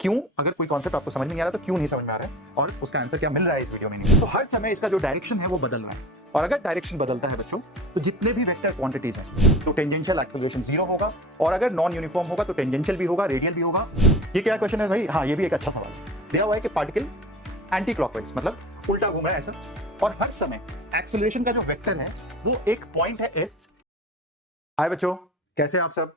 क्यों अगर कोई कॉन्सेप्ट आपको समझ में नहीं आ रहा तो क्यों नहीं समझ में आ रहा है और उसका आंसर क्या मिल रहा है इस वीडियो में नहीं। तो हर समय इसका जो डायरेक्शन है वो बदल रहा है और अगर डायरेक्शन बदलता है बच्चों तो जितने भी वेक्टर क्वांटिटीज हैं तो टेंजेंशियल एक्सेलरेशन 0 होगा और अगर नॉन यूनिफॉर्म होगा तो टेंजेंशियल भी होगा, रेडियल भी होगा। ये क्या क्वेश्चन है भाई? हाँ, ये भी एक अच्छा सवाल दिया हुआ है कि पार्टिकल एंटी क्लॉकवाइज मतलब उल्टा घूम रहा है ऐसा और हर समय एक्सेलरेशन का जो वेक्टर है वो एक पॉइंट है एस। हाय बच्चों, कैसे आप सब?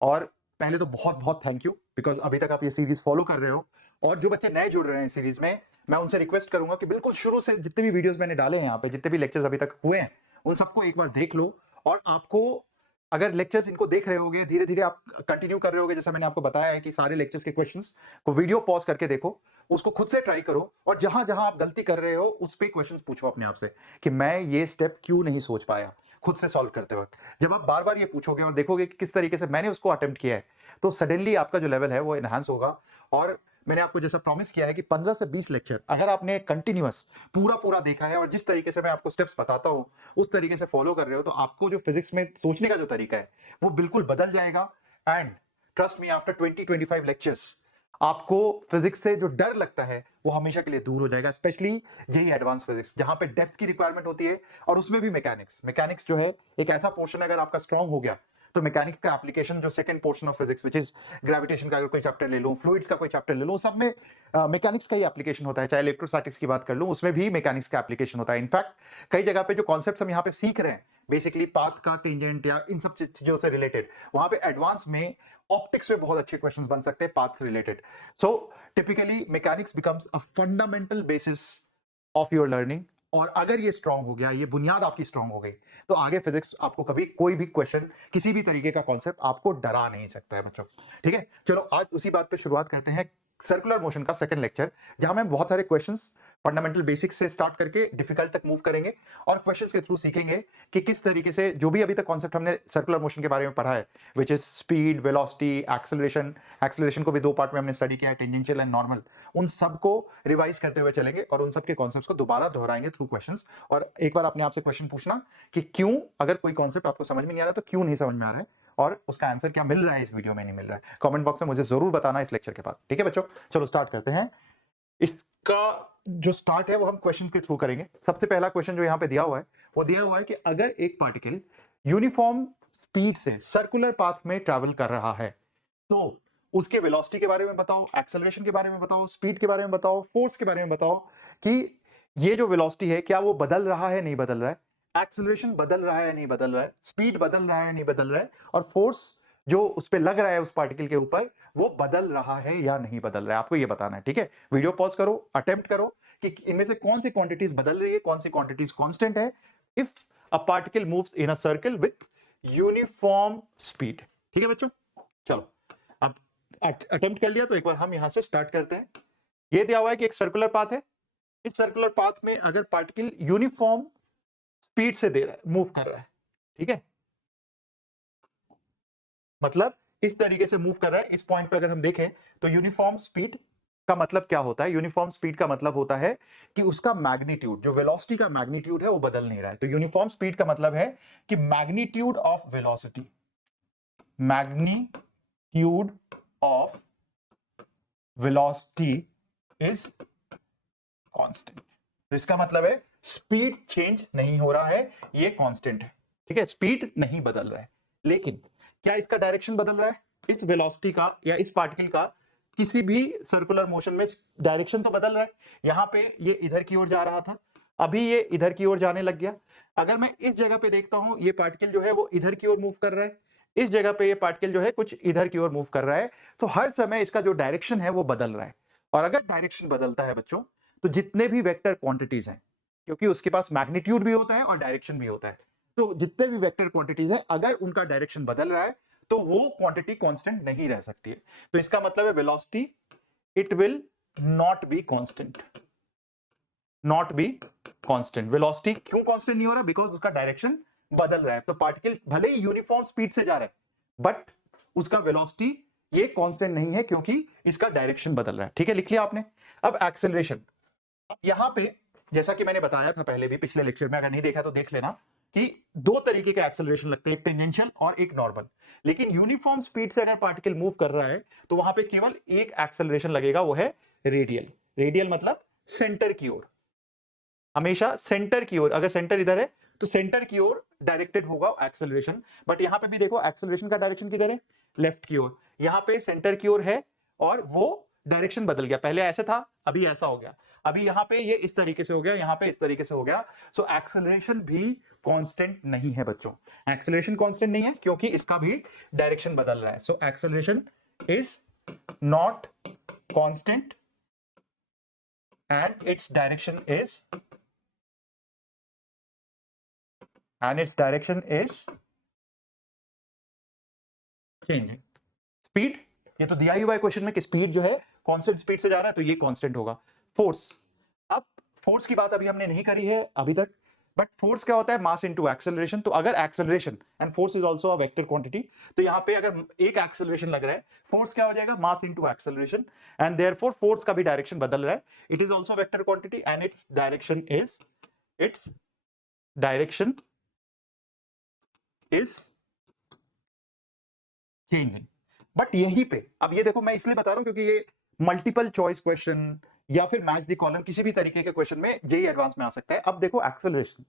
और पहले तो बहुत बहुत थैंक यू बिकॉज अभी तक आप ये सीरीज फॉलो कर रहे हो और जो बच्चे नए जुड़ रहे हैं सीरीज में मैं उनसे रिक्वेस्ट करूंगा कि बिल्कुल शुरू से जितने भी वीडियोस मैंने डाले हैं यहाँ पे, जितने भी लेक्चर्स अभी तक हुए हैं उन सबको एक बार देख लो। और आपको अगर लेक्चर्स इनको देख रहे होगे, धीरे धीरे आप कंटिन्यू कर रहे होगे, जैसा मैंने आपको बताया है कि सारे लेक्चर्स के क्वेश्चंस को वीडियो पॉज करके देखो, उसको खुद से ट्राई करो और जहां जहां आप गलती कर रहे हो उस पे क्वेश्चंस पूछो अपने आप से कि मैं ये स्टेप क्यों नहीं सोच पाया खुद से सॉल्व करते वक्त। जब आप बार बार ये पूछोगे और देखोगे कि किस तरीके से मैंने उसको अटेम्प्ट किया है तो सडनली आपका जो लेवल है वो एनहांस होगा। और मैंने आपको जैसा प्रॉमिस किया है कि 15 से 20 लेक्चर अगर आपने कंटिन्यूअस पूरा देखा है और जिस तरीके से मैं आपको स्टेप्स बताता हूं उस तरीके से फॉलो कर रहे हो तो आपको जो फिजिक्स में सोचने का जो तरीका है वो बिल्कुल बदल जाएगा। And trust me, after 20-25 lectures आपको फिजिक्स से जो डर लगता है वो हमेशा के लिए दूर हो जाएगा, स्पेशली जेई एडवांस फिजिक्स जहां पे डेप्थ की रिक्वायरमेंट होती है और उसमें भी मैकेनिक्स जो है एक ऐसा पोर्शन अगर आपका स्ट्रांग हो गया तो मैकेनिक्स का एप्लीकेशन जो second portion of physics which is gravitation का अगर कोई चैप्टर ले लो, फ्लूइड्स का कोई चैप्टर ले लो, सब में मैकेनिक्स का ही एप्लीकेशन होता है। चाहे इलेक्ट्रोस्टैटिक्स की बात कर लो उसमें भी मैकेनिक्स का एप्लीकेशन होता है। इनफैक्ट कई जगह पे जो कॉन्सेप्ट्स हम यहाँ पे सीख रहे हैं बेसिकली पाथ का, टेंजेंट या इन सब चीजों से रिलेटेड, वहां पे एडवांस में ऑप्टिक्स में बहुत अच्छे क्वेश्चंस बन सकते हैं पाथ से related. So typically mechanics becomes a fundamental basis of your learning और अगर ये स्ट्रांग हो गया, ये बुनियाद आपकी स्ट्रांग हो गई तो आगे फिजिक्स आपको कभी कोई भी क्वेश्चन, किसी भी तरीके का कॉन्सेप्ट आपको डरा नहीं सकता है बच्चों। ठीक है, चलो आज उसी बात पे शुरुआत करते हैं। सर्कुलर मोशन का सेकंड लेक्चर जहां में बहुत सारे क्वेश्चंस फंडामेंटल बेसिक्स से स्टार्ट करके डिफिकल्ट तक मूव करेंगे और क्वेश्चंस के थ्रू सीखेंगे कि किस तरीके से जो भी अभी तक कॉन्सेप्ट हमने सर्कुलर मोशन के बारे में पढ़ा है which is speed, velocity, acceleration को भी दो पार्ट में हमने स्टडी किया है, टेंजेंशियल एंड नॉर्मल, उन सबको रिवाइज करते हुए चलेंगे और उन सबके कॉन्सेप्ट्स को दोबारा दोहराएंगे थ्रू क्वेश्चंस। और एक बार अपने आप से क्वेश्चन पूछना कि क्यों अगर कोई कॉन्सेप्ट आपको समझ में नहीं आ रहा तो क्यों नहीं समझ में आ रहा है और उसका आंसर क्या मिल रहा है इस वीडियो में नहीं मिल रहा है। कमेंट बॉक्स में मुझे जरूर बताना इस लेक्चर के बाद। ठीक है बच्चों, चलो स्टार्ट करते हैं। इसका जो स्टार्ट है वो हम क्वेश्चन के थ्रू करेंगे। सबसे पहला क्वेश्चन जो यहाँ पे दिया हुआ है वो दिया हुआ है कि अगर एक पार्टिकल यूनिफॉर्म स्पीड से सर्कुलर पाथ में ट्रैवल कर रहा है तो उसके वेलोसिटी के बारे में बताओ, एक्सेलरेशन के बारे में बताओ, स्पीड के बारे में बताओ, फोर्स के बारे में बताओ कि ये जो वेलोसिटी है क्या वो बदल रहा है, नहीं बदल रहा है, एक्सेलरेशन बदल रहा है, नहीं बदल रहा है, स्पीड बदल रहा है, नहीं बदल रहा है, और फोर्स जो उस पर लग रहा है उस पार्टिकल के ऊपर वो बदल रहा है या नहीं बदल रहा है, आपको ये बताना है। ठीक है, वीडियो पॉज करो, अटेम्प्ट करो कि इनमें से कौन सी क्वांटिटीज बदल रही है, कौन सी क्वांटिटीज कांस्टेंट है if a particle moves in a circle with uniform speed. ठीक है बच्चों, चलो अब अटेम्प्ट कर लिया तो एक बार हम यहां से स्टार्ट करते हैं। ये दिया हुआ है कि एक सर्कुलर पाथ है, इस सर्कुलर पाथ में अगर पार्टिकल यूनिफॉर्म स्पीड से दे रहा है, मूव कर रहा है, ठीक है, मतलब इस तरीके से मूव कर रहा है, इस पॉइंट पे अगर हम देखें तो यूनिफॉर्म स्पीड का मतलब क्या होता है? यूनिफॉर्म स्पीड का मतलब होता है कि उसका मैग्नीट्यूड, जो वेलोसिटी का मैग्नीट्यूड है वो बदल नहीं रहा है। तो यूनिफॉर्म स्पीड का मतलब है कि magnitude of velocity, magnitude of velocity is constant. तो इसका मतलब है स्पीड चेंज नहीं हो रहा है, ये कांस्टेंट है। ठीक है, स्पीड नहीं बदल रहा है, लेकिन क्या इसका डायरेक्शन बदल रहा है? इस वेलोसिटी का या इस पार्टिकल का किसी भी सर्कुलर मोशन में डायरेक्शन तो बदल रहा है। यहां पे ये इधर की ओर जा रहा था, अभी ये इधर की ओर जाने लग गया। अगर मैं इस जगह पे देखता हूं ये पार्टिकल जो है वो इधर की ओर मूव कर रहा है, इस जगह पे ये पार्टिकल जो है कुछ इधर की ओर मूव कर रहा है, तो हर समय इसका जो डायरेक्शन है वो बदल रहा है। और अगर डायरेक्शन बदलता है बच्चों तो जितने भी वेक्टर क्वांटिटीज हैं, क्योंकि उसके पास मैग्नीट्यूड भी होता है और डायरेक्शन भी होता है, तो जितने भी वेक्टर क्वांटिटीज हैं अगर उनका डायरेक्शन बदल रहा है तो वो क्वांटिटी कांस्टेंट नहीं रह सकती है। तो इसका मतलब है velocity it will not be constant, not be constant. Velocity क्यों कांस्टेंट नहीं हो रहा? बिकॉज उसका डायरेक्शन बदल रहा है। तो पार्टिकल भले ही यूनिफॉर्म स्पीड से जा रहा है बट उसका वेलोसिटी ये कांस्टेंट नहीं है क्योंकि इसका डायरेक्शन बदल रहा है। ठीक है, लिख लिया आपने। अब एक्सेलरेशन, यहां पे जैसा कि मैंने बताया था पहले भी पिछले लेक्चर में, अगर नहीं देखा तो देख लेना कि दो तरीके के एक्सेलरेशन लगते हैं, एक टेंजेंशियल और एक नॉर्मल। लेकिन यूनिफॉर्म स्पीड से अगर पार्टिकल मूव कर रहा है तो वहां पे केवल एक एक्सेलरेशन लगेगा, वो है रेडियल। रेडियल मतलब सेंटर की ओर, हमेशा सेंटर की ओर। अगर सेंटर इधर है तो सेंटर की ओर डायरेक्टेड होगा एक्सेलरेशन। बट यहां पे भी देखो एक्सेलरेशन का डायरेक्शन किधर है, लेफ्ट की ओर। यहां पे सेंटर की ओर है और वो डायरेक्शन बदल गया, पहले ऐसे था अभी ऐसा हो गया, अभी यहां पे ये इस तरीके से हो गया, यहां पे इस तरीके से हो गया। सो एक्सेलरेशन भी कांस्टेंट नहीं है बच्चों, एक्सेलरेशन कांस्टेंट नहीं है क्योंकि इसका भी डायरेक्शन बदल रहा है। So acceleration is not constant and its direction is changing. Speed, ये तो दिया ही हुआ है क्वेश्चन में कि स्पीड जो है कांस्टेंट स्पीड से जा रहा है तो ये कांस्टेंट होगा। फोर्स, अब फोर्स की बात अभी हमने नहीं करी है अभी तक, बट फोर्स क्या होता है, मास इनटू एक्सेलरेशन। तो अगर acceleration and force is also a vector quantity, तो यहां पे अगर एक एक्सेलरेशन लग रहा है, फोर्स क्या हो जाएगा, mass into acceleration, and therefore force का भी डायरेक्शन बदल रहा है। It is also vector quantity and its direction is changing. But यहीं पे अब ये देखो, मैं इसलिए बता रहा हूं क्योंकि ये मल्टीपल चॉइस क्वेश्चन या फिर मैच द कॉलम किसी भी तरीके के क्वेश्चन में जेई एडवांस में आ सकता है। अब देखो एक्सेलरेशन,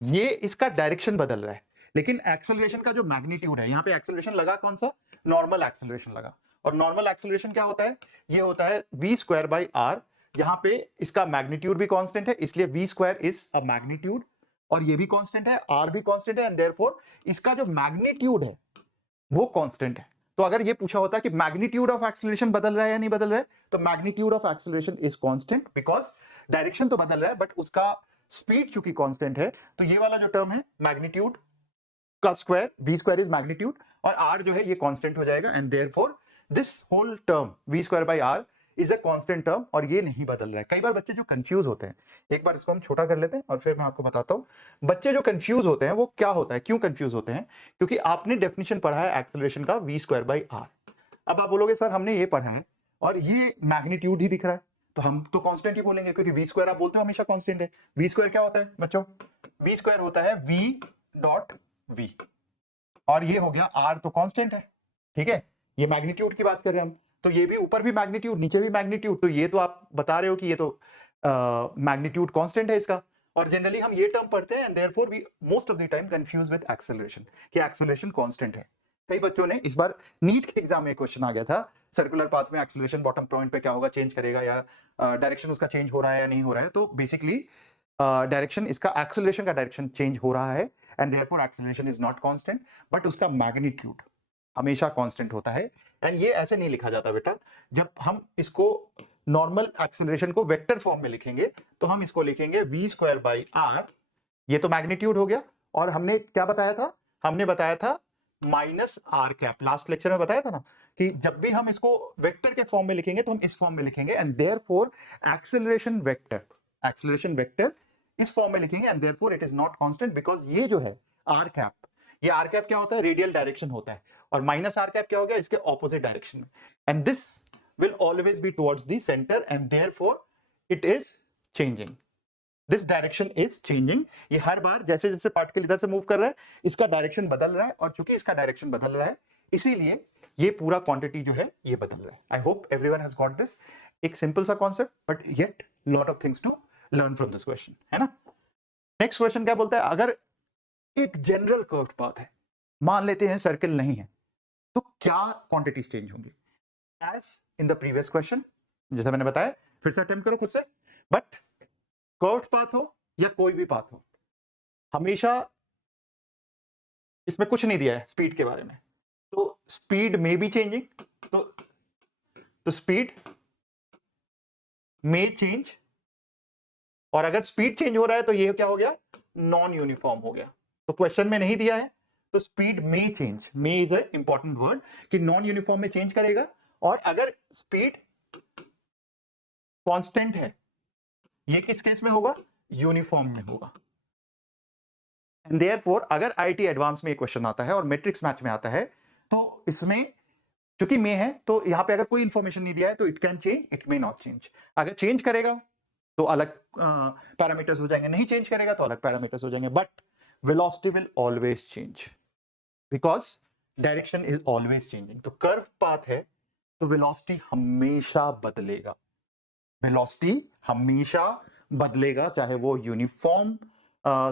ये इसका डायरेक्शन बदल रहा है, लेकिन एक्सेलरेशन का जो मैग्नीट्यूड है, यहाँ पे एक्सेलरेशन लगा कौन सा, नॉर्मल एक्सेलरेशन लगा। और नॉर्मल एक्सेलरेशन क्या होता है, ये होता है v²/r। यहाँ पे इसका मैग्नीट्यूड भी कांस्टेंट है, इसलिए v² इज अ मैग्नीट्यूड, और ये भी कांस्टेंट है, r भी कांस्टेंट है, एंड देयरफॉर इसका जो मैग्नीट्यूड है वो कांस्टेंट है। तो अगर ये पूछा होता कि मैग्नीट्यूड ऑफ एक्सेलरेशन बदल रहा है या नहीं बदल रहा है, तो magnitude of acceleration is constant, because direction तो बदल रहा है बट उसका स्पीड चूंकि कांस्टेंट है। तो ये वाला जो टर्म है मैग्नीट्यूड का स्क्वायर, v² इज मैग्नीट्यूड, और r जो है ये कांस्टेंट हो जाएगा, and therefore this whole term v²/r is a constant term, और ये नहीं बदल रहा है। कई बार बच्चे जो कंफ्यूज होते हैं, एक बार इसको हम छोटा कर लेते हैं और फिर मैं आपको बताता हूं बच्चे जो कंफ्यूज होते हैं वो क्या होता है, क्यों कंफ्यूज होते हैं, क्योंकि आपने डेफिनेशन पढ़ा है एक्सेलरेशन का v²/r। अब आप बोलोगे सर हमने ये पढ़ा है और ये मैग्नीट्यूड ही दिख रहा है, तो हम तो कांस्टेंट ही बोलेंगे, क्योंकि v² आप बोलते हो हमेशा कांस्टेंट है। v² क्या होता है बच्चों, v² होता है v.v, और ये हो गया r तो कांस्टेंट है, ठीक है, ये मैग्नीट्यूड की बात कर रहे हैं हम, तो ये भी ऊपर भी मैग्नीट्यूड नीचे भी मैग्नीट्यूड, तो ये तो आप बता रहे हो कि ये तो मैग्नीट्यूड कांस्टेंट है इसका। और जनरली हम ये टर्म पढ़ते हैं, and therefore we most of the time confuse with acceleration, कि एक्सेलरेशन कांस्टेंट है। कई बच्चों ने, इस बार नीट के एग्जाम में क्वेश्चन आ गया था, सर्कुलर पाथ में एक्सेलरेशन बॉटम पॉइंट पे क्या होगा, चेंज करेगा या डायरेक्शन उसका चेंज हो रहा है या नहीं हो रहा है। तो बेसिकली डायरेक्शन, इसका एक्सेलरेशन का डायरेक्शन चेंज हो रहा है, and therefore acceleration is not constant, but उसका मैग्नीट्यूड हमेशा कांस्टेंट होता है। एंड ये ऐसे नहीं लिखा जाता बेटा, जब हम इसको नॉर्मल एक्सेलरेशन को वेक्टर फॉर्म में लिखेंगे तो हम इसको लिखेंगे v²/r, ये तो मैग्नीट्यूड हो गया, और हमने क्या बताया था, हमने बताया था -r, लास्ट लेक्चर में बताया था ना, कि जब भी हम इसको वेक्टर के फॉर्म में लिखेंगे तो हम इस फॉर्म में लिखेंगे, एंड देयरफॉर एक्सेलरेशन वेक्टर इस फॉर्म में लिखेंगे, and therefore it is not constant, because ये जो है r, ये r क्या होता है, रेडियल डायरेक्शन होता है, और -r क्या हो गया, इसके ऑपोजिट डायरेक्शन में, and this will always be towards the center, and therefore it is changing, this direction is changing। ये हर बार जैसे जैसे पार्टिकल इधर से मूव कर रहा है इसका डायरेक्शन बदल रहा है, और चूंकि इसका डायरेक्शन बदल रहा है इसीलिए ये पूरा क्वांटिटी जो है ये बदल रहा है। I hope everyone has got this, एक सिंपल सा concept but yet lot of things to learn from this question, है ना। नेक्स्ट क्वेश्चन क्या बोलता है, अगर एक जनरल कर्व्ड पाथ है, मान लेते हैं सर्कल नहीं है, तो क्या क्वांटिटीज चेंज होंगी। As in the previous question, जैसा मैंने बताया, फिर से अटेम्प्ट करो खुद से, बट कर्व्ड पाथ हो या कोई भी पाथ हो, हमेशा इसमें कुछ नहीं दिया है स्पीड के बारे में, तो स्पीड में बी चेंजिंग, तो स्पीड में चेंज, और अगर स्पीड चेंज हो रहा है तो ये क्या हो गया, नॉन यूनिफॉर्म हो गया। तो क्वेश्चन में नहीं दिया है, तो स्पीड में चेंज, में इज अ इंपॉर्टेंट वर्ड, कि नॉन यूनिफॉर्म में चेंज करेगा, और अगर स्पीड कांस्टेंट है, ये किस केस में होगा, यूनिफॉर्म में होगा। एंड देयरफॉर अगर आईटी एडवांस में क्वेश्चन आता है और मैट्रिक्स मैच में आता है, तो इसमें क्योंकि में है तो यहां पे अगर कोई इंफॉर्मेशन नहीं दिया है तो it can change, it may not change. अगर चेंज करेगा तो अलग पैरामीटर्स हो जाएंगे, नहीं चेंज करेगा तो अलग पैरामीटर्स हो जाएंगे। But velocity will always change because direction is always changing. तो कर्व पाथ है तो वेलोसिटी हमेशा बदलेगा, वेलोसिटी हमेशा बदलेगा, चाहे वो यूनिफॉर्म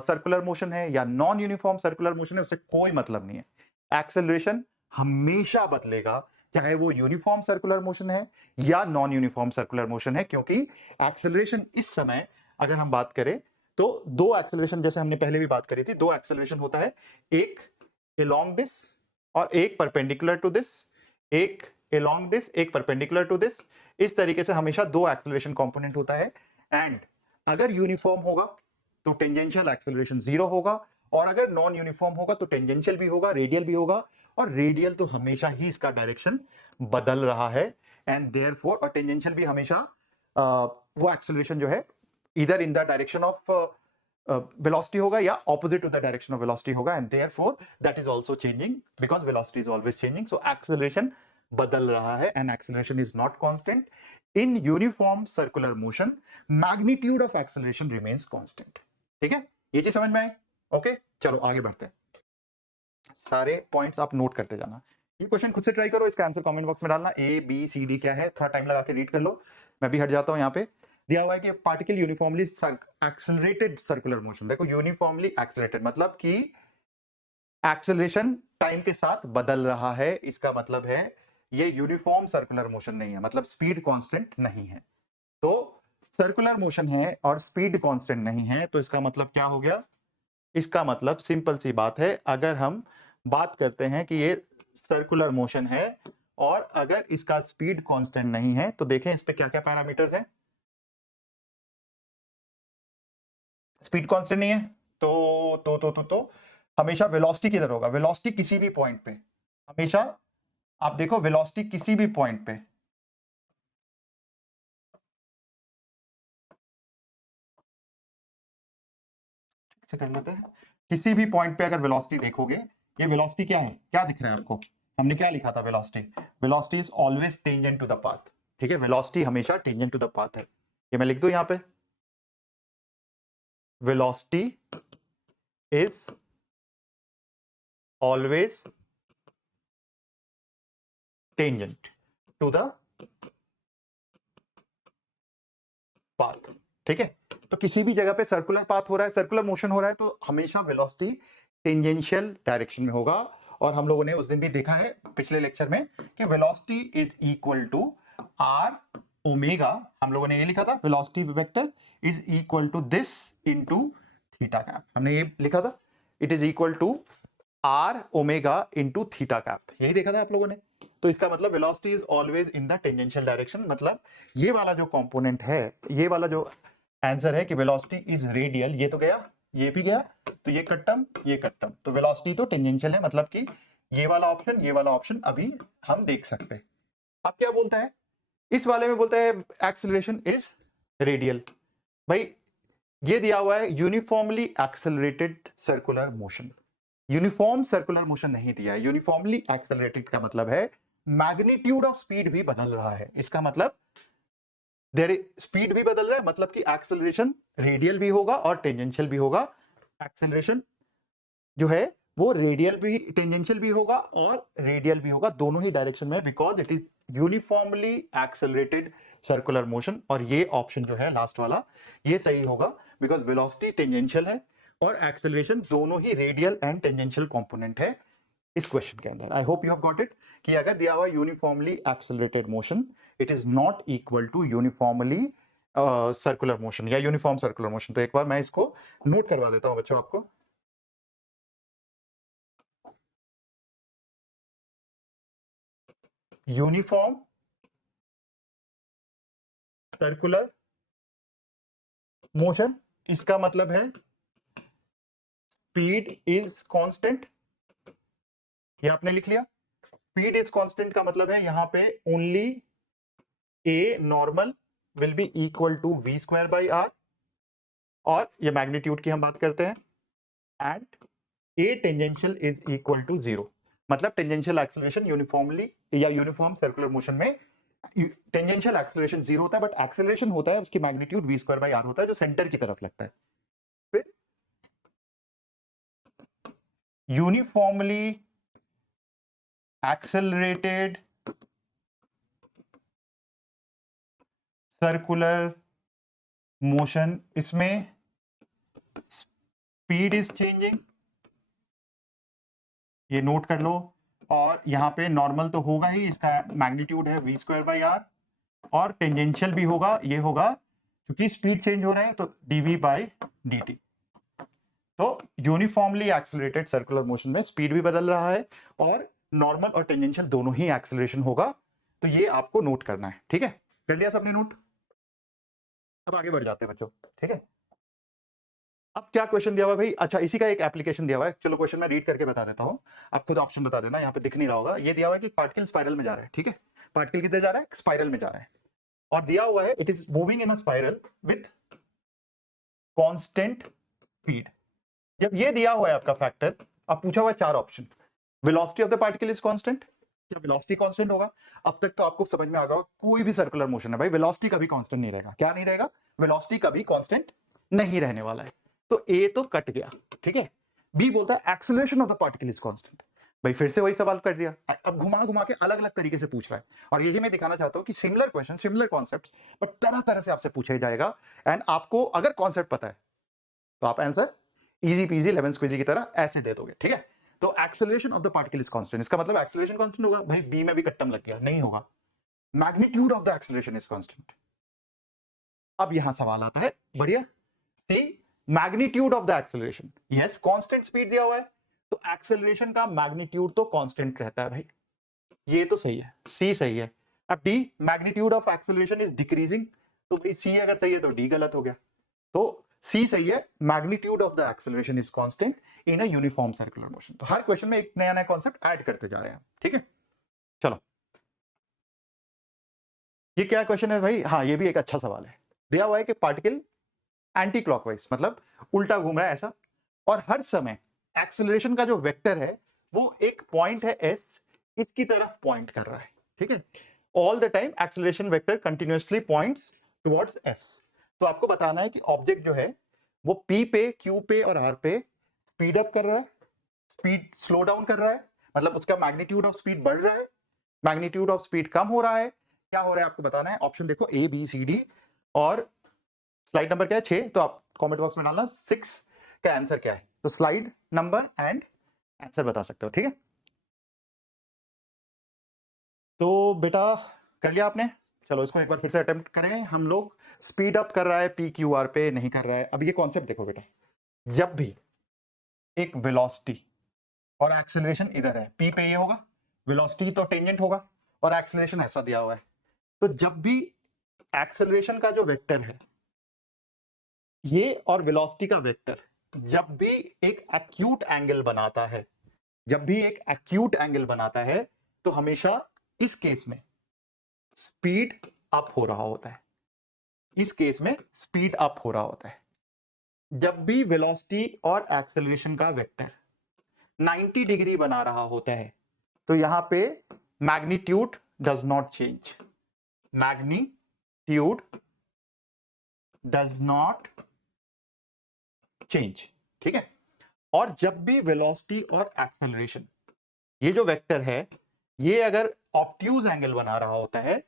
सर्कुलर मोशन है या नॉन यूनिफॉर्म सर्कुलर मोशन है, उससे कोई मतलब नहीं है। एक्सेलरेशन हमेशा बदलेगा, चाहे वो यूनिफॉर्म सर्कुलर मोशन है या नॉन यूनिफॉर्म सर्कुलर मोशन है, क्योंकि एक्सेलरेशन इस समय अगर हम बात करें तो दो एक्सेलरेशन, जैसे हमने पहले भी बात करी थी, दो एक्सेलरेशन होता है, एक along दिस और एक परपेंडिकुलर टू दिस, एक along दिस, एक परपेंडिकुलर टू दिस। इस तरीके से हमेशा दो एक्सेलरेशन कंपोनेंट होता है। एंड अगर यूनिफॉर्म होगा तो टेंजेंशियल एक्सेलरेशन 0 होगा, और अगर नॉन यूनिफॉर्म होगा तो टेंजेंशियल भी होगा, रेडियल भी होगा, और रेडियल तो हमेशा ही इसका डायरेक्शन बदल रहा है। एंड देयरफॉर और टेंजेंशियल भी हमेशा वो एक्सेलरेशन जो है इधर in the direction of velocity होगा या opposite to the direction of velocity होगा, and therefore that is also changing because velocity is always changing. So acceleration बदल रहा है and acceleration is not constant. In uniform circular motion, magnitude of acceleration remains constant. ठीक है, ये चीज समझ में आई? ओके, चलो आगे बढ़ते हैं। सारे पॉइंट्स आप नोट करते जाना। ये क्वेश्चन खुद से ट्राई करो, इसका आंसर कमेंट बॉक्स में डालना। ए बी सी डी क्या है, थोड़ा टाइम लगा के रीड कर लो। मैं भी हट जाता हूं। यहाँ पे दिया हुआ है कि particle uniformly accelerated circular motion. देखो यूनिफॉर्मली एक्सेलरेटेड मतलब कि एक्सेलरेशन टाइम के साथ बदल रहा है, इसका मतलब है ये यूनिफॉर्म सर्कुलर मोशन नहीं है, मतलब स्पीड कांस्टेंट नहीं है। तो सर्कुलर मोशन है और स्पीड कांस्टेंट नहीं है, तो इसका मतलब क्या हो गया? इसका मतलब सिंपल सी बात है, अगर हम बात करते हैं कि ये सर्कुलर मोशन है और अगर इसका स्पीड कांस्टेंट नहीं है, तो देखें इस पे क्या क्या पैरामीटर्स हैं। स्पीड कांस्टेंट नहीं है तो हमेशा वेलोसिटी किधर होगा? वेलोसिटी किसी भी पॉइंट पे हमेशा, आप देखो वेलोसिटी किसी भी पॉइंट पे से कर लेते हैं, किसी भी पॉइंट पे अगर वेलोसिटी देखोगे, ये वेलोसिटी क्या है, क्या दिख रहा है आपको? हमने क्या लिखा था velocity? Velocity is always tangent to the path. ठीक है, वेलोसिटी हमेशा टेंजेंट टू द पाथ है। ये मैं लिख दूं यहां पे, velocity is always tangent to the path. ठीक है, तो किसी भी जगह पे सर्कुलर पाथ हो रहा है, सर्कुलर मोशन हो रहा है, तो हमेशा वेलोसिटी टेंजेंशियल डायरेक्शन में होगा। और हम लोगों ने उस दिन भी देखा है पिछले लेक्चर में कि velocity is equal to r omega, हम लोगों ने ये लिखा था velocity vector is equal to this into theta cap, हमने ये लिखा था, it is equal to r omega into theta cap, यही देखा था आप लोगों ने। तो इसका मतलब velocity is always in the tangential direction, मतलब ये वाला जो कंपोनेंट है, ये वाला जो आंसर है कि वेलोसिटी इज रेडियल, ये तो गया, ये भी गया, तो ये कट्टम, ये कट्टम, तो वेलोसिटी तो टेंजेंशियल है, मतलब कि ये वाला ऑप्शन, ये वाला ऑप्शन अभी हम देख सकते हैं। अब क्या बोलता है इस वाले में? बोलता है एक्सेलरेशन इज रेडियल। भाई ये दिया हुआ है uniformly accelerated circular motion, uniform circular motion नहीं दिया है। यूनिफॉर्मली एक्सेलरेटेड का मतलब है मैग्नीट्यूड ऑफ स्पीड भी बदल रहा है, इसका मतलब देयर स्पीड भी बदल रहा है, मतलब कि एक्सेलरेशन रेडियल भी होगा और टेंजेंशियल भी होगा। एक्सेलरेशन जो है वो रेडियल भी, टेंजेंशियल भी होगा और रेडियल भी होगा, दोनों ही डायरेक्शन में, because it is uniformly accelerated circular motion. और ये ऑप्शन जो है लास्ट वाला, ये सही होगा, बिकॉज वेलोसिटी टेंजेंशियल है और एक्सेलरेशन दोनों ही रेडियल एंड टेंजेंशियल कंपोनेंट है इस क्वेश्चन के अंदर। I hope you have got it कि अगर दिया हुआ uniformly accelerated motion, it is not equal to uniformly circular motion या यूनिफॉर्म सर्कुलर मोशन। तो एक बार मैं इसको नोट करवा देता हूं बच्चों आपको। यूनिफॉर्म सर्कुलर मोशन, इसका मतलब है स्पीड इज कांस्टेंट, ये आपने लिख लिया। स्पीड इज कांस्टेंट का मतलब है यहां पे only a normal will be equal to v square by r, और ये मैग्नीट्यूड की हम बात करते हैं, and a tangential is equal to 0, मतलब टेंजेंशियल एक्सेलरेशन यूनिफॉर्मली या यूनिफॉर्म सर्कुलर मोशन में टेंजेंशियल एक्सेलरेशन 0 होता है, बट एक्सेलरेशन होता है उसकी magnitude v square by r होता है, जो सेंटर की तरफ लगता है। फिर यूनिफॉर्मली एक्सेलरेटेड सर्कुलर मोशन, इसमें स्पीड इज चेंजिंग, ये नोट कर लो, और यहां पे नॉर्मल तो होगा ही, इसका मैग्नीट्यूड है v स्क्वायर बाई आर, और टेंजेंशियल भी होगा, ये होगा क्योंकि स्पीड चेंज हो रहा है तो dv बाई dt। तो यूनिफॉर्मली एक्सेलरेटेड सर्कुलर मोशन में स्पीड भी बदल रहा है और नॉर्मल और टेंजेंशियल दोनों ही एक्सेलरेशन होगा, तो ये आपको नोट करना है। ठीक है, कर लिया सबने नोट? अब आगे बढ़ जाते हैं बच्चों। ठीक है, अब क्या क्वेश्चन दिया हुआ है भाई? अच्छा, इसी का एक एप्लीकेशन दिया हुआ है, चलो क्वेश्चन मैं रीड करके बता देता हूँ, आप खुद ऑप्शन बता देना, यहाँ पे दिख नहीं रहा होगा। ये दिया हुआ है कि पार्टिकल स्पाइरल में जा रहा है। ठीक है, पार्टिकल किधर जा रहा है? स्पाइरल में जा रहा है, और दिया हुआ है it is moving in a spiral with constant speed. जब ये दिया हुआ है आपका फैक्टर, अब पूछा हुआ है चार option, velocity of the particle is constant, क्या वेलोसिटी कांस्टेंट होगा? अब तक तो आपको समझ में आ गया होगा, कोई भी सर्कुलर मोशन है भाई, वेलोसिटी कभी कांस्टेंट नहीं रहेगा। क्या नहीं रहेगा? वेलोसिटी कभी कांस्टेंट नहीं रहने वाला है। तो ए तो कट गया। ठीक है, बी बोलता है acceleration of the particle is constant, भाई फिर से वही सवाल कर दिया, अब घुमा घुमा के अलग अलग तरीके से पूछ रहा है, और यही मैं दिखाना चाहता हूं कि similar question, similar concepts, but तरह तरह से आपसे पूछा जाएगा, एंड आपको अगर कॉन्सेप्ट पता है तो आप answer easy peasy lemon squeezy की तरह ऐसे दे दोगे। ठीक है, तो acceleration of the particle is constant, इसका मतलब एक्सेलरेशन कांस्टेंट होगा। भाई बी में भी कट्टम लग गया, नहीं होगा। Magnitude of the acceleration is constant. अब यहां सवाल आता है बढ़िया, see magnitude of the acceleration, yes constant speed दिया हुआ है तो एक्सेलरेशन का मैग्नीट्यूड तो कांस्टेंट रहता है भाई, ये तो सही है, सी सही है। अब D, magnitude of acceleration is decreasing, तो भाई सी अगर सही है तो डी गलत हो गया, तो सी सही है, magnitude of the acceleration is constant in a uniform circular motion. तो हर क्वेश्चन में एक नया नया कॉन्सेप्ट ऐड करते जा रहे हैं। ठीक है, चलो ये क्या क्वेश्चन है भाई? हाँ, ये भी एक अच्छा सवाल है। दिया हुआ है कि पार्टिकल एंटी क्लॉकवाइज, मतलब उल्टा घूम रहा है ऐसा, और हर समय एक्सेलरेशन का जो वेक्टर है वो एक पॉइंट है एस, इसकी तरफ पॉइंट कर रहा है। ठीक है, all the time acceleration vector continuously points towards S. तो आपको बताना है कि ऑब्जेक्ट जो है वो पी पे, क्यू पे और आर पे स्पीड अप कर रहा है, स्पीड स्लो डाउन कर रहा है, मतलब उसका मैग्नीट्यूड ऑफ स्पीड बढ़ रहा है, मैग्नीट्यूड ऑफ स्पीड कम हो रहा है, क्या हो रहा है आपको बताना है। ऑप्शन देखो ए बी सी डी, और स्लाइड नंबर क्या है 6, तो आप कमेंट बॉक्स में डालना 6 का आंसर क्या है, तो स्लाइड नंबर एंड आंसर बता सकते हो। ठीक है, तो बेटा कर लिया आपने, चलो इसको एक बार फिर से अटेम्प्ट करें हम लोग। स्पीड अप कर रहा है पी क्यू आर पे, नहीं कर रहा है। अब ये कॉन्सेप्ट देखो बेटा, जब भी एक वेलोसिटी और एक्सेलरेशन इधर है, पी पे ये होगा, वेलोसिटी तो टेंजेंट होगा और एक्सेलरेशन ऐसा दिया हुआ है, तो जब भी एक्सेलरेशन का जो वेक्टर है ये और वेलोसिटी का वेक्टर जब भी एक एक्यूट एंगल बनाता है, जब भी एक एक्यूट एंगल बनाता है, तो हमेशा इस केस में स्पीड अप हो रहा होता है, इस केस में स्पीड अप हो रहा होता है। जब भी वेलोसिटी और एक्सेलरेशन का वेक्टर 90 डिग्री बना रहा होता है, तो यहां पे magnitude does not change, magnitude does not change. ठीक है, और जब भी वेलोसिटी और एक्सेलरेशन ये जो वेक्टर है ये अगर ऑब्ट्यूज एंगल बना रहा होता है,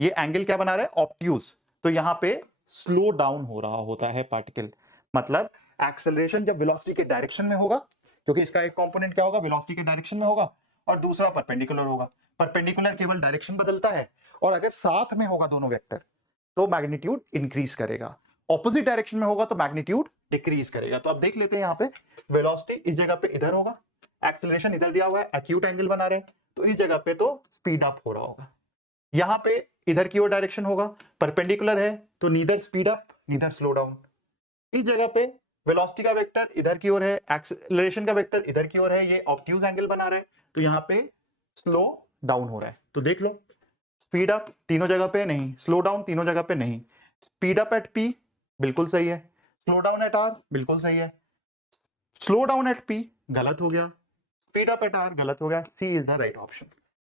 ये एंगल क्या बना रहा है? ऑब्ट्यूज, तो यहां पे स्लो डाउन हो रहा होता है पार्टिकल, मतलब एक्सेलरेशन जब वेलोसिटी के डायरेक्शन में होगा, क्योंकि इसका एक कंपोनेंट क्या होगा? वेलोसिटी के डायरेक्शन में होगा, और दूसरा परपेंडिकुलर होगा। परपेंडिकुलर केवल डायरेक्शन बदलता है, और अगर साथ में होगा दोनों वेक्टर तो मैग्नीट्यूड इंक्रीज करेगा, ऑपोजिट डायरेक्शन में होगा तो मैग्नीट्यूड डिक्रीज करेगा। तो अब देख लेते हैं, यहाँ पे वेलोसिटी इस जगह पे इधर होगा, एक्सेलरेशन इधर दिया हुआ है, एक्यूट एंगल बना रहे हैं, तो इस जगह पे तो स्पीड अप हो रहा होगा। यहाँ पे इधर की ओर डायरेक्शन होगा, परपेंडिकुलर है तो neither speed up neither slow down. इस जगह पे वेलोसिटी का वेक्टर इधर की ओर है, एक्सेलरेशन का वेक्टर इधर की ओर है, ये ऑब्ट्यूज एंगल बना रहे हैं, तो यहाँ पे स्लो डाउन हो रहा है। तो देख लो, स्पीड अप तीनों जगह पे नहीं, स्लो डाउन तीनों जगह पे नहीं, स्पीड अप एट पी बिल्कुल सही है, स्लो डाउन एट आर बिल्कुल सही है, स्लो डाउन एट पी गलत हो गया, स्पीड अप एट आर गलत हो गया। C is the right option.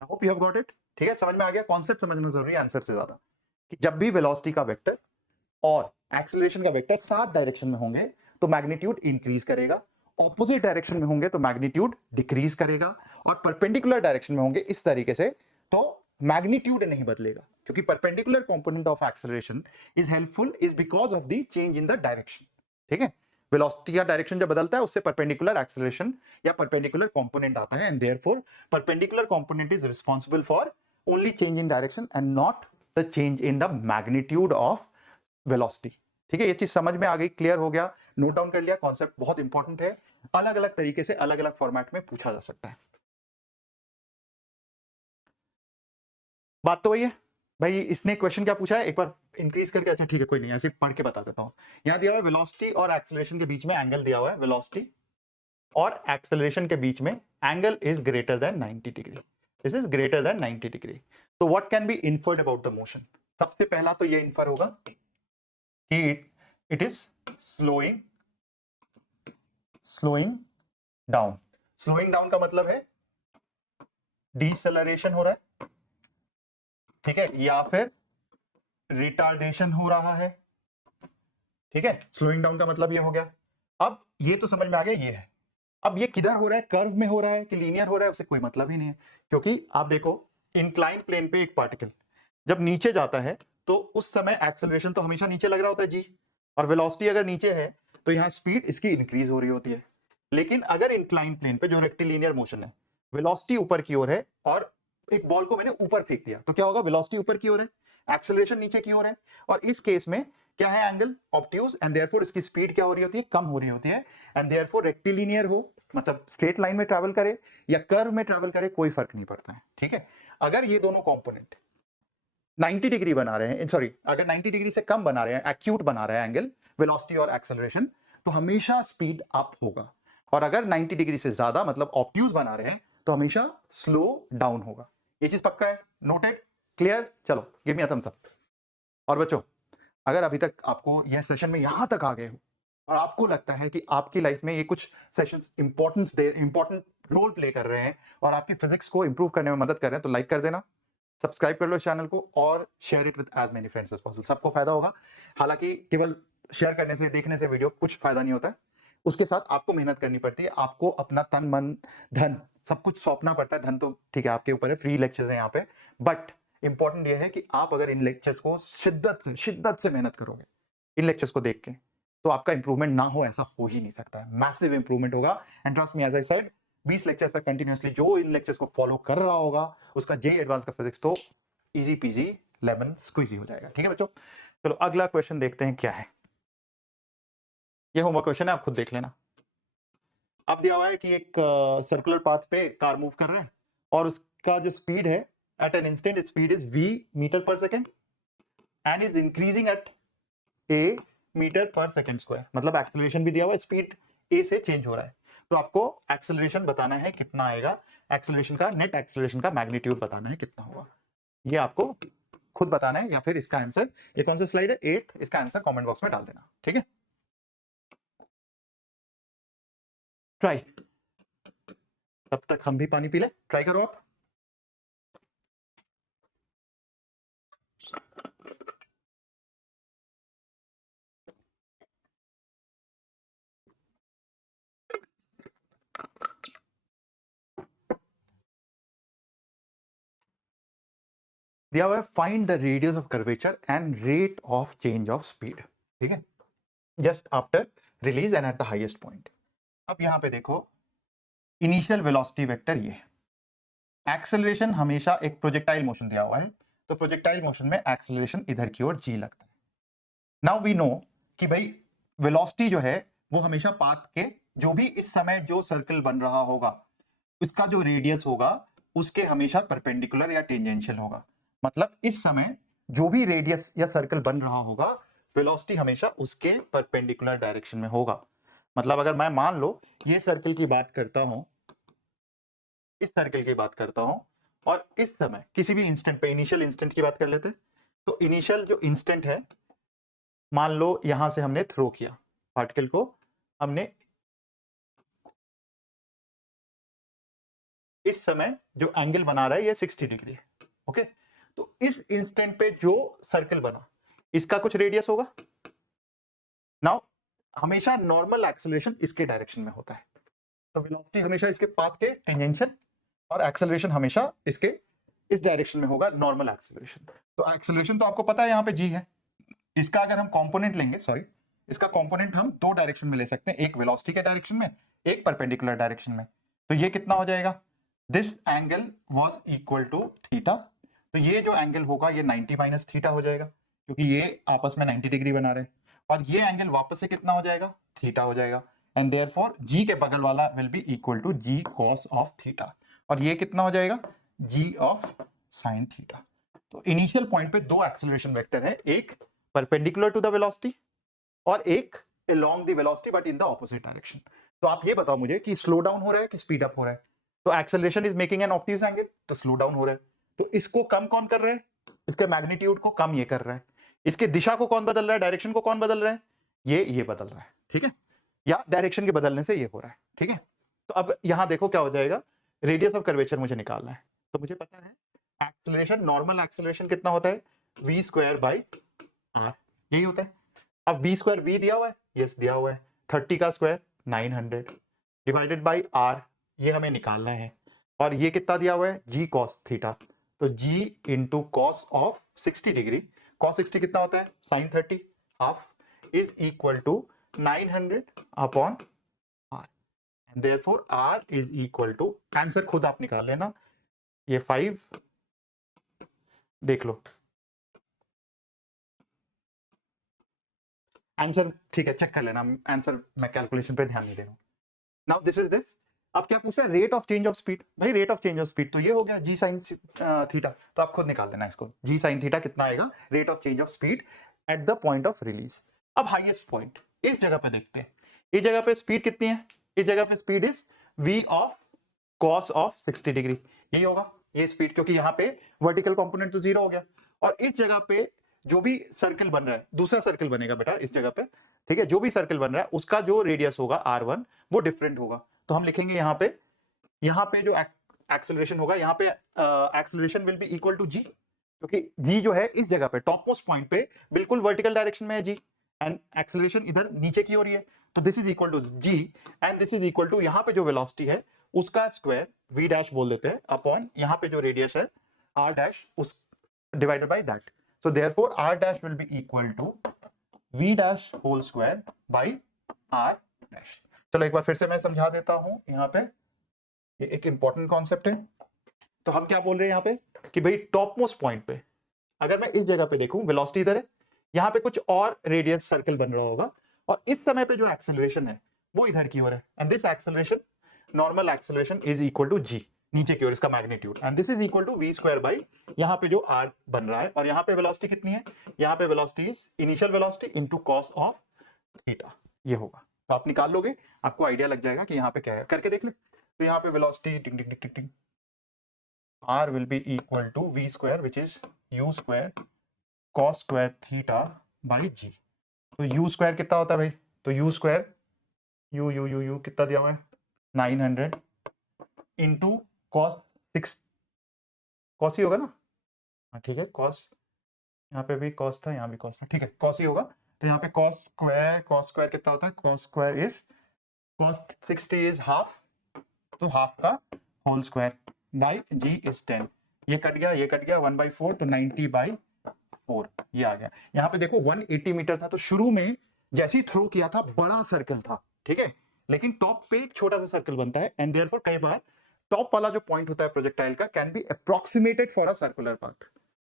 I hope you have got it. ठीक है, समझ में आ गया, कॉन्सेप्ट समझना जरूरी है आंसर से ज्यादा, कि जब भी वेलोसिटी का वेक्टर और एक्सेलरेशन का वेक्टर साथ डायरेक्शन में होंगे तो मैग्नीट्यूड इंक्रीज करेगा, ऑपोजिट डायरेक्शन में होंगे तो मैग्नीट्यूड डिक्रीज करेगा, और परपेंडिकुलर डायरेक्शन में होंगे इस तरीके से तो मैग्नीट्यूड नहीं बदलेगा, क्योंकि perpendicular component of acceleration is helpful is because of the change in the direction. ठीक है, वेलोसिटी का डायरेक्शन जब बदलता है उससे परपेंडिकुलर एक्सेलरेशन या परपेंडिकुलर कंपोनेंट आता है, and therefore perpendicular component is responsible for only change in direction and not the change in the magnitude of velocity. ठीक है, ये चीज समझ में आ गई, क्लियर हो गया, नोट डाउन कर लिया, कॉन्सेप्ट बहुत इंपॉर्टेंट है, अलग अलग तरीके से अलग अलग फॉर्मेट में पूछा जा सकता है। बात तो वही है भाई, इसने क्वेश्चन क्या पूछा है एक बार इंक्रीज करके, अच्छा ठीक है कोई नहीं, ऐसे पढ़ के बता देता हूं। यहां दिया हुआ है वेलोसिटी और एक्सेलरेशन के बीच में एंगल दिया हुआ है, वेलोसिटी और एक्सेलरेशन के बीच में angle is greater than 90 degree, this is greater than 90 degree. तो what can be inferred about the motion? सबसे पहला तो ये इन्फर होगा कि it is slowing down. Slowing down का मतलब है डिसेलरेशन हो रहा है, ठीक है, या फिर रिटार्डेशन हो रहा है। ठीक है, स्लोइंग डाउन का मतलब ये हो गया। अब ये तो समझ में आ गया ये है। अब ये किधर हो रहा है, कर्व में हो रहा है कि लीनियर हो रहा है, उससे कोई मतलब ही नहीं है, क्योंकि आप देखो इंक्लाइन प्लेन पे एक पार्टिकल जब नीचे जाता है तो उस समय एक्सेलरेशन तो हमेशा नीचे लग रहा होता है जी, और वेलोसिटी अगर नीचे है तो यहाँ स्पीड इसकी इंक्रीज हो रही होती है। लेकिन अगर इंक्लाइन प्लेन पे जो रेक्टिलिनियर मोशन है, वेलोसिटी ऊपर की ओर है और एक बॉल को मैंने ऊपर फेंक दिया तो क्या होगा, वेलोसिटी ऊपर की ओर है, एक्सेलरेशन नीचे की ओर है, और इस केस में क्या है, एंगल ऑब्ट्यूज, एंड देयरफॉर इसकी स्पीड क्या हो रही होती है, कम हो रही होती है, एंड देयरफॉर रेक्टिलिनियर हो मतलब स्ट्रेट लाइन में ट्रैवल करे या कर्व में ट्रैवल करे कोई फर्क नहीं पड़ता है। ठीक है, अगर ये दोनों कंपोनेंट 90 डिग्री बना रहे हैं, सॉरी अगर 90 डिग्री से कम बना रहे हैं, एक्यूट बना रहे हैं एंगल वेलोसिटी और एक्सेलरेशन, तो हमेशा स्पीड अप होगा, और अगर 90 डिग्री से ज्यादा मतलब ऑब्ट्यूज बना रहे हैं तो हमेशा स्लो डाउन होगा। ये चीज पक्का है, नोटेड, क्लियर? चलो give me a thumbs up. और बच्चों, अगर अभी तक आपको यह सेशन में यहां तक आ गए हो और आपको लगता है कि आपकी लाइफ में ये कुछ सेशंस इंपॉर्टेंट रोल प्ले कर रहे हैं और आपकी फिजिक्स को इंप्रूव करने में मदद कर रहे हैं, तो लाइक कर देना, सब्सक्राइब कर लो इस चैनल को और share it with as many friends as possible, सबको फायदा होगा। हालांकि केवल शेयर करने से, देखने से वीडियो कुछ फायदा नहीं होता है, उसके साथ आपको मेहनत करनी पड़ती है, आपको अपना तन मन धन सब कुछ सौंपना पड़ता है। धन तो ठीक है आपके ऊपर है, फ्री लेक्चर्स हैं यहाँ पे, बट इंपॉर्टेंट ये है कि आप अगर इन लेक्चर्स को शिद्दत से मेहनत करोगे, इन लेक्चर्स को देख के, तो आपका इंप्रूवमेंट ना हो ऐसा हो ही नहीं सकता है, मैसिव इंप्रूवमेंट होगा। And trust me, as I said, 20 lectures तक कंटिन्यूअसली जो इन लेक्चर्स को फॉलो कर रहा होगा उसका जेईई एडवांस का फिजिक्स तो इजी पीजी लेमन स्क्वीजी हो जाएगा। ठीक है बच्चों, चलो अगला क्वेश्चन देखते हैं क्या है। ये होमवर्क क्वेश्चन है, आप खुद देख लेना। अब दिया हुआ है कि एक सर्कुलर पाथ पे कार मूव कर रहे हैं और उसका जो स्पीड है at an instant, its speed is v metre per second and is increasing at a metre per second square, मतलब एक्सेलरेशन भी दिया हुआ है, स्पीड a से चेंज हो रहा है, तो आपको एक्सेलरेशन बताना है कितना आएगा, एक्सेलरेशन का नेट एक्सेलरेशन का मैग्नीट्यूड बताना है कितना होगा, ये आपको खुद बताना है, या फिर इसका आंसर, ये कौन सा स्लाइड है 8, इसका आंसर कमेंट बॉक्स में डाल देना। ठीक है, ट्राई, तब तक हम भी पानी पी ले, ट्राई करो आप। दिया हुआ है find the radius of curvature and rate of change of speed, ठीक है, just after release and at the highest point. अब यहां पे देखो इनिशियल वेलोसिटी वेक्टर ये, एक्सेलरेशन हमेशा एक प्रोजेक्टाइल मोशन दिया हुआ है, तो प्रोजेक्टाइल मोशन में एक्सेलरेशन इधर की ओर g लगता है। नाउ वी नो कि भाई वेलोसिटी जो है वो हमेशा पाथ के, जो भी इस समय जो सर्कल बन रहा होगा उसका जो रेडियस होगा उसके हमेशा परपेंडिकुलर या टेंजेंशियल होगा, मतलब इस समय जो भी रेडियस या सर्कल बन रहा होगा वेलोसिटी हमेशा उसके परपेंडिकुलर डायरेक्शन में होगा। मतलब अगर मैं मान लो ये सर्कल की बात करता हूं, इस सर्कल की बात करता हूं, और इस समय किसी भी इंस्टेंट पे, इनिशियल इंस्टेंट की बात कर लेते हैं, तो इनिशियल जो इंस्टेंट है, मान लो यहां से हमने थ्रो किया पार्टिकल को, हमने इस समय जो एंगल बना रहा है ये 60 डिग्री है, ओके, तो इस इंस्टेंट पे जो सर्कल बना इसका कुछ रेडियस होगा। नाउ हमेशा नॉर्मल एक्सेलरेशन इसके डायरेक्शन में होता है, तो वेलोसिटी हमेशा इसके पाथ के टेंजेंशियल और एक्सेलरेशन हमेशा इसके इस डायरेक्शन में होगा, नॉर्मल एक्सेलरेशन। तो एक्सेलरेशन तो आपको पता है यहाँ पे जी है। इसका अगर हम कंपोनेंट लेंगे, सॉरी, इसका कंपोनेंट हम दो डायरेक्शन में ले सकते हैं, एक वेलोसिटी के डायरेक्शन में, एक परपेंडिकुलर डायरेक्शन में। तो ये कितना हो जाएगा, this angle was equal to theta, तो ये जो एंगल होगा ये 90 माइनस थीटा हो जाएगा, क्योंकि ये आपस में 90 डिग्री बना रहे हैं, और ये एंगल वापस से कितना हो जाएगा, थीटा हो जाएगा, एंड देयरफॉर जी के बगल वाला will be equal to ji cos of theta, और ये कितना हो जाएगा, जी ऑफ साइन थीटा। तो इनिशियल पॉइंट पे दो एक्सेलरेशन वेक्टर है, एक परपेंडिकुलर टू द वेलोसिटी और एक along the velocity but in the opposite direction। तो आप ये बताओ मुझे कि स्लो डाउन हो रहा है कि स्पीड अप हो रहा है। तो acceleration is making an obtuse angle, तो स्लो डाउन हो रहा है। तो इसको कम कौन कर रहा है, इसके मैग्नीट्यूड को कम ये कर रहा है। इसके दिशा को कौन बदल रहा है, डायरेक्शन को कौन बदल रहा है, ये बदल रहा है, ठीक है, या डायरेक्शन के बदलने से ये हो रहा है, ठीक है। तो अब यहां देखो क्या हो जाएगा, रेडियस ऑफ कर्वेचर मुझे निकालना है, तो मुझे पता है एक्सेलरेशन, नॉर्मल एक्सेलरेशन कितना होता है, v स्क्वायर बाई r, यही होता है। अब v स्क्वायर v दिया हुआ है, यस दिया हुआ है, 30 का स्क्वायर 900 डिवाइडेड बाई r, ये हमें निकालना है, और ये कितना दिया हुआ है, g cos थीटा, तो g into cos of 60 degree, cos 60 कितना होता है, sin 30 half, is equal to 900 upon r, and therefore r is equal to, answer खुद आप निकाल लेना, ये 5 देख लो आंसर, ठीक है, चेक कर लेना आंसर, मैं कैलकुलेशन पे ध्यान नहीं दे रहा हूं। नाउ दिस इज दिस, अब क्या पूछ रहा है, rate of change of speed, भाई rate of change of speed तो ये हो गया जी साइन थीटा, तो आप खुद निकाल लेना इसको, जी साइन थीटा कितना आएगा, rate of change of speed at the point of release. अब हाईएस्ट पॉइंट इस जगह पे देखते हैं, इस जगह पे स्पीड कितनी है, इस जगह पे speed is v of cos of 60 degree, यही होगा ये स्पीड, क्योंकि यहाँ पे वर्टिकल कंपोनेंट तो जीरो हो गया, और इस जगह पे जो भी सर्कल बन रहा है, दूसरा सर्कल बनेगा बेटा इस जगह पे, ठीक है, जो भी सर्कल बन रहा है उसका जो रेडियस होगा r1 वो डिफरेंट होगा, तो हम लिखेंगे यहाँ पे जो एक्सेलरेशन होगा, यहाँ पे acceleration will be equal to g, क्योंकि g जो है इस जगह पे टॉप मोस्ट पॉइंट पे बिल्कुल वर्टिकल डायरेक्शन में है g, एंड एक्सेलरेशन इधर नीचे की हो रही है, तो this is equal to g, and this is equal to यहाँ पे जो वेलोसिटी है उसका स्क्वायर v डैश बोल देते हैं, अपॉन यहाँ पे जो रेडियस है r डैश, उस divided by that, so therefore r dash will be equal to v dash whole square by r dash। चलो एक बार फिर से मैं समझा देता हूं, यहाँ पे ये एक इंपॉर्टेंट कॉन्सेप्ट है। तो हम क्या बोल रहे हैं यहाँ पे कि भाई टॉप मोस्ट पॉइंट पे अगर मैं इस जगह पे देखूं, वेलोसिटी इधर है, यहाँ पे कुछ और रेडियस सर्कल बन रहा होगा, और इस समय पे जो एक्सेलरेशन है वो इधर की ओर है, and this acceleration, normal acceleration is equal to g, नीचे की ओर इसका magnitude, and this is equal to v square by यहाँ पे जो r बन रहा है, और यहाँ पे वेलोसिटी कितनी है, यहाँ पे velocity is initial velocity into cos of theta, ये होगा। तो आप निकाल लोगे, आपको आइडिया लग जाएगा कि यहाँ पे क्या है, करके देख ले। तो यहाँ पे velocity tick tick tick tick r will be equal to v square which is u square cos square theta by g। तो u स्क्वायर कितना होता है भाई, तो u स्क्वायर u कितना दिया हुआ है 900 इंटू कॉस 6, कॉस ही होगा ना, हाँ ठीक है, कॉस, यहाँ पे भी कॉस था, यहाँ भी कॉस था, ठीक है, कॉस ही होगा। तो यहाँ पे कॉस स्क्वायर कितना होता है, cos square is cos 60 is half, तो हाफ का whole square by g is 10, ये कट गया 1/4, तो 90/4 ये आ गया। यहाँ पे देखो 180 मीटर था, तो शुरू में जैसे ही थ्रो किया था बड़ा सर्कल था, ठीक है, लेकिन टॉप पे एक छोटा सा सर्कल बनता है, एंड देयरफॉर कई बार टॉप वाला जो पॉइंट होता है प्रोजेक्टाइल का can be approximated for a circular path,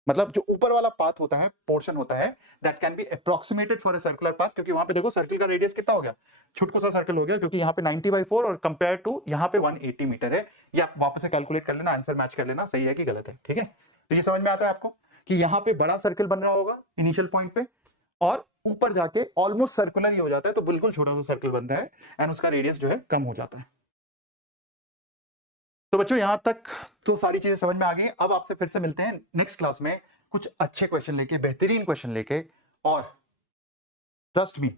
मतलब जो ऊपर वाला पाथ होता है, पोर्शन होता है, that can be approximated for a circular path, क्योंकि वहां पे देखो सर्कल का रेडियस कितना हो गया, छोटा सा सर्कल हो गया, क्योंकि यहाँ पे 90/4 और कंपेयर टू यहाँ पे 180 मीटर है। ये आप वापस से कैलकुलेट कर लेना, आंसर मैच कर लेना, सही है कि गलत है, ठीक है। तो ये समझ में आता है आपको कि यहाँ पे बड़ा सर्कल बन रहा होगा इनिशियल पॉइंट पे, और ऊपर जाके ऑलमोस्ट सर्कुलर ही हो जाता है, तो बिल्कुल छोटा सा सर्कल बनता है, एंड उसका रेडियस जो है कम हो जाता है। तो बच्चों यहां तक तो सारी चीजें समझ में आ गई। अब आपसे फिर से मिलते हैं नेक्स्ट क्लास में कुछ अच्छे क्वेश्चन लेके, बेहतरीन क्वेश्चन लेके, और ट्रस्ट मी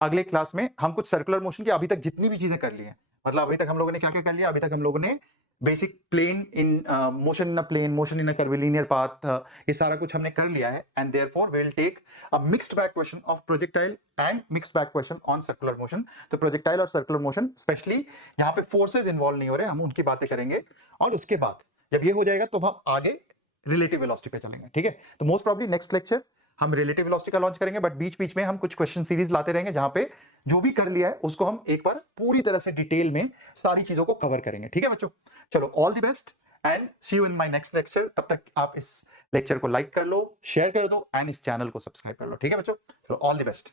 अगले क्लास में हम कुछ सर्कुलर मोशन की अभी तक जितनी भी चीजें कर ली हैं, मतलब अभी तक हम लोगों ने क्या क्या कर लिया, अभी तक हम लोगों ने basic plane in motion in a plane, motion in a curvilinear path, ये सारा कुछ हमने कर लिया है and therefore we will take a mixed bag question of projectile and mixed bag question on circular motion. तो प्रोजेक्टाइल और circular motion specially यहाँ पे फोर्सेस इन्वॉल्व नहीं हो रहे, हम उनकी बातें करेंगे और उसके बाद जब ये हो जाएगा तो हम आगे रिलेटिव वेलोसिटी पे चलेंगे। ठीक है, तो मोस्ट प्रॉब्ली नेक्स्ट लेक्चर हम रिलेटिव वेलोसिटी का लॉन्च करेंगे, बट बीच बीच में हम कुछ क्वेश्चन सीरीज लाते रहेंगे जहां पे जो भी कर लिया है उसको हम एक बार पूरी तरह से डिटेल में सारी चीजों को कवर करेंगे। ठीक है बच्चों, चलो all the best and see you in my next lecture. तब तक आप इस लेक्चर को लाइक कर लो, शेयर कर दो एंड इस चैनल को सब्सक्राइब कर लो। ठीक है बच्चों, चलो ऑल द बेस्ट।